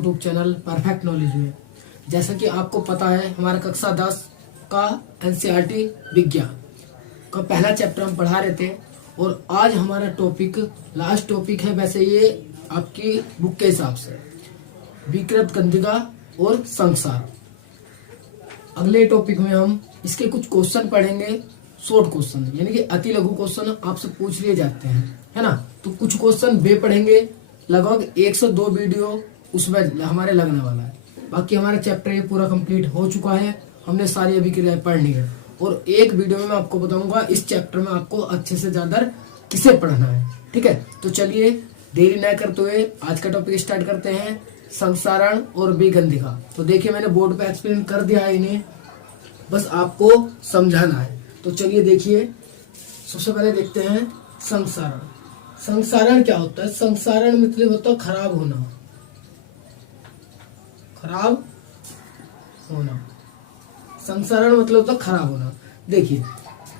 YouTube channel perfect knowledge में। जैसा कि आपको पता है, हमारा कक्षा 10 का एनसीईआरटी विज्ञान का पहला चैप्टर हम पढ़ा रहे थे और आज हमारा टॉपिक लास्ट टॉपिक है। वैसे ये आपकी बुक के हिसाब से विकृत गंधिका और संसार। अगले टॉपिक में हम इसके कुछ क्वेश्चन पढ़ेंगे, शॉर्ट क्वेश्चन, यानी कि अति लघु क्वेश्चन आपसे पूछ लिए जाते हैं, है ना। तो कुछ क्वेश्चन वे पढ़ेंगे, लगभग 102 वीडियो उसमें हमारे लगने वाला है। बाकी हमारा चैप्टर ये पूरा कंप्लीट हो चुका है, हमने सारी अभिक्रियाएं पढ़ ली है और एक वीडियो में मैं आपको बताऊंगा इस चैप्टर में आपको अच्छे से ज्यादा किसे पढ़ना है, ठीक है। तो चलिए देरी न करते हुए आज का टॉपिक स्टार्ट करते हैं, संसारण और विगंधिका। तो देखिए मैंने बोर्ड पे एक्सप्लेन कर दिया है, इन्हें बस आपको समझाना है। तो चलिए देखिए, सबसे पहले देखते हैं संसारण। संसारण क्या होता है? संसारण मतलब होता है खराब होना, खराब होना। संसारण मतलब होता है खराब होना। देखिए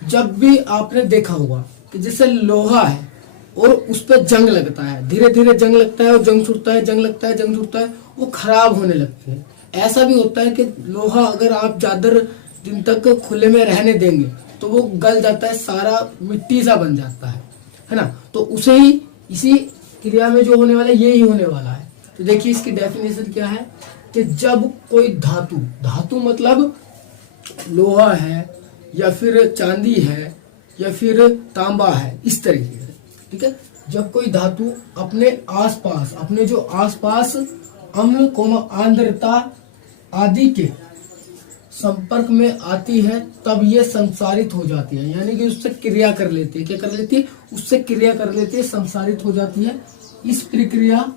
जब भी आपने देखा होगा कि जैसे लोहा है और उस पर जंग लगता है, धीरे धीरे जंग लगता है और जंग छूटता है, जंग लगता है, जंग छूटता है, वो खराब होने लगती है। ऐसा भी होता है कि लोहा अगर आप ज्यादा दिन तक खुले में रहने देंगे तो वो गल जाता है, सारा मिट्टी सा बन जाता है ना। तो उसे ही इसी क्रिया में जो होने वाला है यही होने वाला है। तो देखिए इसकी डेफिनेशन क्या है कि जब कोई धातु, धातु मतलब लोहा है या फिर चांदी है या फिर तांबा है, इस तरीके से, ठीक है। जब कोई धातु अपने आसपास, अपने जो आसपास अम्ल आर्द्रता आदि के संपर्क में आती है तब ये संसारित हो जाती है, यानी कि उससे क्रिया कर लेती है। क्या कर लेती है? उससे क्रिया कर लेती है, संसारित हो जाती है। इस प्रक्रिया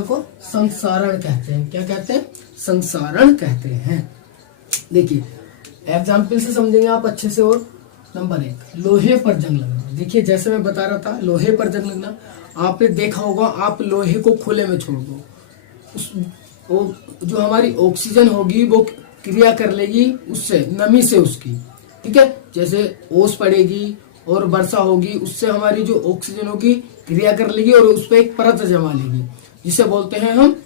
को संसारण कहते हैं। क्या कहते हैं? संसारण कहते हैं। देखिए एग्जाम्पल से समझेंगे आप अच्छे से। और नंबर 1, लोहे पर जंग लगना। देखिए जैसे मैं बता रहा था, लोहे पर जंग लगना, आपने देखा होगा, आप लोहे को खुले में छोड़ दो, वो जो हमारी ऑक्सीजन होगी वो क्रिया कर लेगी उससे, नमी से उसकी, ठीक है। जैसे ओस पड़ेगी और वर्षा होगी, उससे हमारी जो ऑक्सीजन होगी क्रिया कर लेगी और उस पर एक परत जमा लेगी, जिसे बोलते हैं हम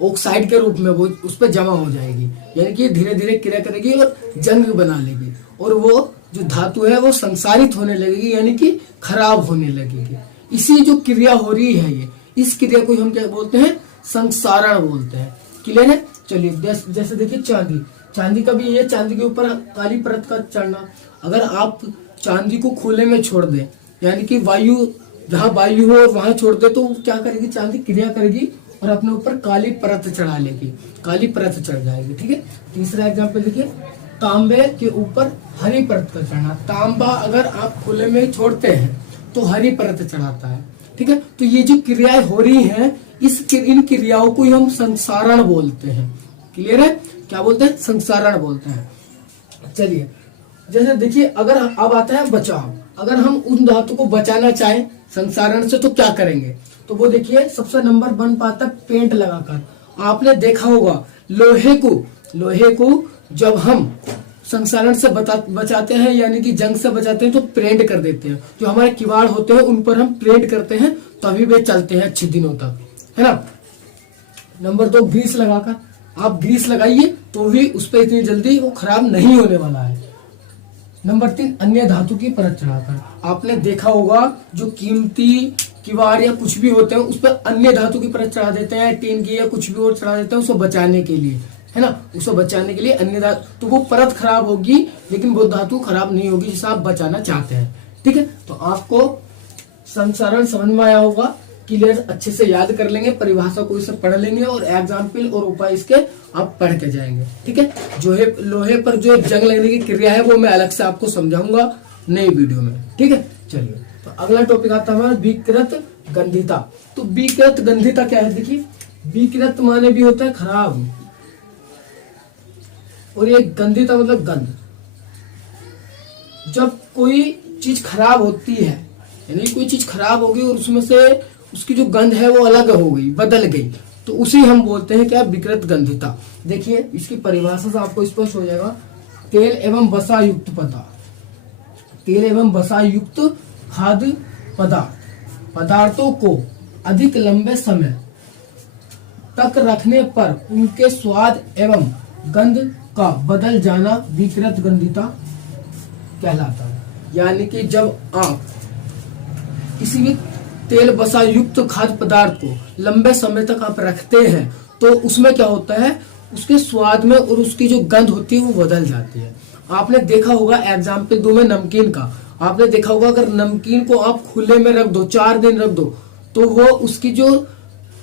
ऑक्साइड के रूप में, वो उस पर जमा हो जाएगी, यानी कि धीरे धीरे क्रिया करेगी और जंग बना लेगी और वो जो धातु है वो संसारित होने लगेगी, यानी कि खराब होने लगेगी। इसी जो क्रिया हो रही है ये, इस क्रिया को हम क्या बोलते हैं? संसारण बोलते हैं। क्लियर है? चलिए जैसे देखिए चांदी, चांदी का भी ये, चांदी के ऊपर काली परत का चढ़ना। अगर आप चांदी को खुले में छोड़ दें, यानी कि वायु, जहाँ वायु हो वहां छोड़ दे, तो क्या करेगी? चांदी क्रिया करेगी और अपने ऊपर काली परत चढ़ा लेगी, काली परत चढ़ जाएगी, ठीक है। तीसरा एग्जाम्पल देखिए, तांबे के ऊपर हरी परत का चढ़ना। तांबा अगर आप खुले में छोड़ते हैं तो हरी परत चढ़ाता है, ठीक है। तो ये जो क्रियाएं हो रही हैं, इन क्रियाओं को ही हम संसारण बोलते हैं। क्लियर है? क्या बोलते हैं? संसारण बोलते हैं। चलिए जैसे देखिए, अगर अब आता है बचाव। अगर हम उन धातु को बचाना चाहें संसारण से तो क्या करेंगे? तो वो देखिए सबसे नंबर 1 पाता है पेंट लगाकर। आपने देखा होगा लोहे को जब हम संसारण से बचाते हैं, यानी कि जंग से बचाते हैं, तो पेंट कर देते हैं। जो हमारे किवाड़ होते हैं उन पर हम पेंट करते हैं, तभी वे चलते हैं अच्छे दिनों तक, है ना। नंबर 2, ग्रीस लगाकर। आप ग्रीस लगाइए तो भी उस पर इतनी जल्दी वो खराब नहीं होने वाला है। नंबर 3, अन्य धातु की परत चढ़ाकर। आपने देखा होगा जो कीमती किवाड़ या कुछ भी होते हैं उस पर अन्य धातु की परत चढ़ा देते हैं, टीन की या कुछ भी और चढ़ा देते हैं, उसको बचाने के लिए, है ना। उसे बचाने के लिए अन्य धातु, तो वो परत खराब होगी लेकिन वो धातु खराब नहीं होगी जिसे आप बचाना चाहते हैं, ठीक है। तो आपको संसारण समझ में आया होगा। क्लियर? अच्छे से याद कर लेंगे, परिभाषा को इसे पढ़ लेंगे और एग्जाम्पल और उपाय इसके आप पढ़ के जाएंगे, ठीक है। जो है लोहे पर जो जंग लगने की क्रिया है वो मैं अलग से आपको समझाऊंगा नई वीडियो में, ठीक है। चलिए तो अगला टॉपिक आता है हमारा विकृत गंधिता। तो विकृत गंधिता क्या है? देखिए विकृत माने भी होता है खराब, और ये गंधिता मतलब गंध। जब कोई चीज खराब होती है, यानी कोई चीज खराब हो गई और उसमें से उसकी जो गंध है वो अलग हो गई, बदल गई, तो उसी हम बोलते हैं क्या? विकृत गंधिता। देखिए इसकी परिभाषा से आपको स्पष्ट हो जाएगा। तेल एवं वसा युक्त पदार्थ, तेल एवं वसा युक्त खाद्य पदार्थों को अधिक लंबे समय तक रखने पर उनके स्वाद एवं गंध का बदल जाना विकृत गंधिता कहलाता है। यानी कि जब आप किसी भी तेल वसा युक्त खाद्य पदार्थ को लंबे समय तक आप रखते हैं तो उसमें क्या होता है, उसके स्वाद में और उसकी जो गंध होती है वो बदल जाती है। आपने देखा होगा, एग्जाम्पल दूं मैं नमकीन का, आपने देखा होगा अगर नमकीन को आप खुले में रख दो, 4 दिन रख दो, तो वो उसकी जो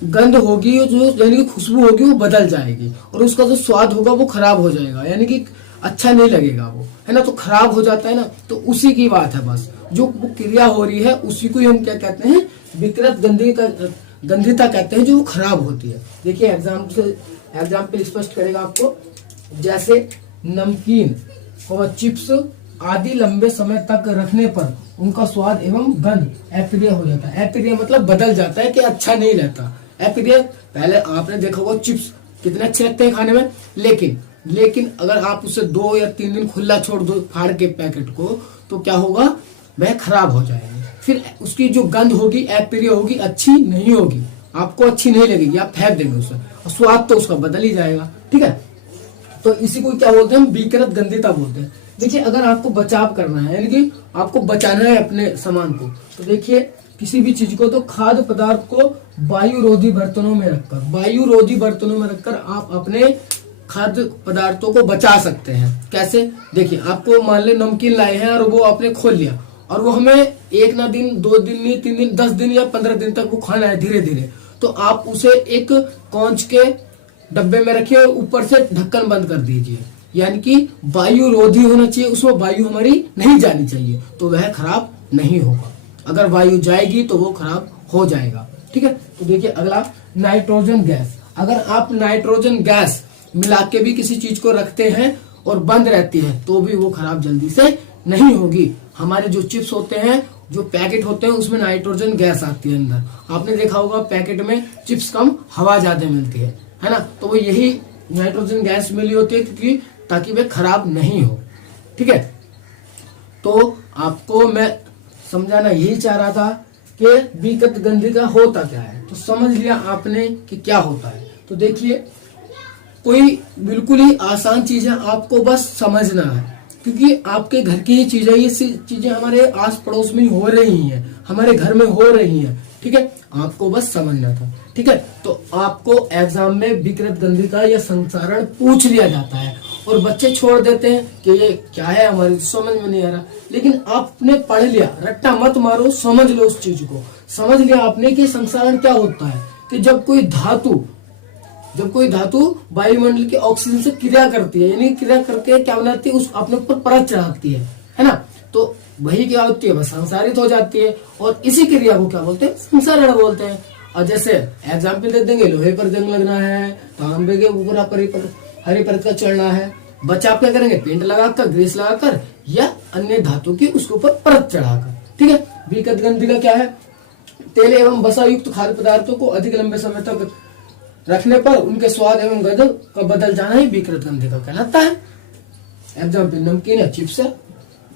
गंध होगी, जो यानी कि खुशबू होगी वो बदल जाएगी और उसका जो स्वाद होगा वो खराब हो जाएगा, यानी कि अच्छा नहीं लगेगा वो, है ना। तो खराब हो जाता है ना, तो उसी की बात है। बस जो वो क्रिया हो रही है उसी को हम क्या कहते हैं, विकृत गंधिता कहते हैं, जो वो खराब होती है। देखिए एग्जाम्पल स्पष्ट करेगा आपको। जैसे नमकीन और चिप्स आदि लंबे समय तक रखने पर उनका स्वाद एवं गंध अप्रिय हो जाता है। अप्रिय मतलब बदल जाता है कि अच्छा नहीं रहता। अप्रिय, पहले आपने देखा होगा चिप्स कितने अच्छे लगते हैं खाने में, लेकिन अगर आप उसे 2 या 3 दिन खुला छोड़ दो फाड़ के पैकेट को, तो क्या होगा, वह खराब हो जाएगी। फिर उसकी जो गंध होगी अप्रिय होगी, अच्छी नहीं होगी, आपको अच्छी नहीं लगेगी, आप फेंक देंगे उसे और स्वाद तो उसका बदल ही जाएगा। ठीक है, तो इसी को क्या बोलते हैं, विकृत गंधिता बोलते हैं। देखिए अगर आपको बचाव करना है, यानी कि आपको बचाना है अपने सामान को, तो देखिए किसी भी चीज को, तो खाद्य पदार्थ को वायु रोधी बर्तनों में रखकर आप अपने खाद्य पदार्थों को बचा सकते हैं। कैसे, देखिए आपको मान ले नमकीन लाए हैं और वो आपने खोल लिया और वो हमें 1 ना दिन, 2 दिन नहीं, 3 दिन, 10 दिन या 15 दिन तक वो खाना है धीरे धीरे, तो आप उसे एक कांच के डब्बे में रखिए और ऊपर से ढक्कन बंद कर दीजिए, यानी कि वायु रोधी होना चाहिए, उसमें वायु हमारी नहीं जानी चाहिए, तो वह खराब नहीं होगा। अगर वायु जाएगी तो वो खराब हो जाएगा। ठीक है, तो देखिए अगला, नाइट्रोजन गैस। अगर आप नाइट्रोजन गैस मिला के भी किसी चीज को रखते हैं और बंद रहती है तो भी वो खराब जल्दी से नहीं होगी। हमारे जो चिप्स होते हैं, जो पैकेट होते हैं, उसमें नाइट्रोजन गैस आती है अंदर। आपने देखा होगा पैकेट में चिप्स कम, हवा ज्यादा मिलती है ना, तो वो यही नाइट्रोजन गैस मिली होती है क्योंकि ताकि वे खराब नहीं हो। ठीक है, तो आपको मैं समझाना यही चाह रहा था कि विकृत गंधिता होता क्या है, तो समझ लिया आपने कि क्या होता है। तो देखिए कोई बिल्कुल ही आसान चीज है, आपको बस समझना है, क्योंकि आपके घर की ही चीजें, ये चीजें हमारे आस पड़ोस में हो रही हैं, हमारे घर में हो रही हैं। ठीक है, आपको बस समझना था। ठीक है, तो आपको एग्जाम में विकृत गंधिता या संसारण पूछ लिया जाता है और बच्चे छोड़ देते हैं कि ये क्या है, हमारी समझ में नहीं आ रहा। लेकिन आपने पढ़ लिया, रट्टा मत मारो, समझ लो उस चीज को। समझ लिया आपने कि संसारण क्या होता है, कि जब कोई धातु वायुमंडल के ऑक्सीजन से क्रिया करती है, यानी क्रिया करके क्या बनाती है, उस अपने ऊपर परत चढ़ाती है ना, तो वही क्या होती है, बस संसारित हो जाती है। और इसी क्रिया को क्या बोलते हैं, संसारण बोलते हैं। और जैसे एग्जाम्पल दे देंगे, लोहे पर जंग लगना है, तांबे के ऊपर हरी परत का चढ़ना है, बचाव क्या करेंगे, पेंट लगाकर, ग्रीस लगाकर या अन्य धातु की उसके ऊपर परत चढ़ाकर। ठीक है, विकृत गंधिता क्या है, तेल एवं वसा युक्त खाद्य पदार्थों को अधिक लंबे समय तक रखने पर उनके स्वाद एवं गंध का बदल जाना ही विकृत गंधिता कहलाता है। एग्जाम्पल नमकीन है, चिप्स है,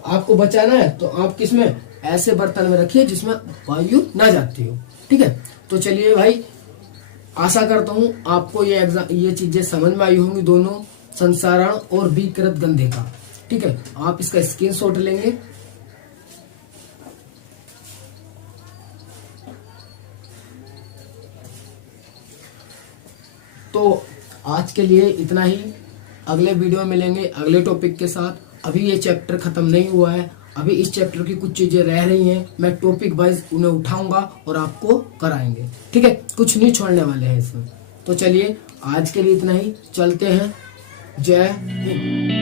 आपको बचाना है तो आप किसमें, ऐसे बर्तन में रखिए जिसमें वायु ना जाती हो। ठीक है, तो चलिए भाई, आशा करता हूँ आपको ये चीजें समझ में आई होंगी, दोनों संसारण और विकृत गंधिता। ठीक है, आप इसका स्क्रीनशॉट लेंगे। तो आज के लिए इतना ही, अगले वीडियो में मिलेंगे अगले टॉपिक के साथ। अभी ये चैप्टर खत्म नहीं हुआ है, अभी इस चैप्टर की कुछ चीजें रह रही हैं, मैं टॉपिक वाइज उन्हें उठाऊंगा और आपको कराएंगे। ठीक है, कुछ नहीं छोड़ने वाले हैं इसमें। तो चलिए आज के लिए इतना ही, चलते हैं। जय हिंद।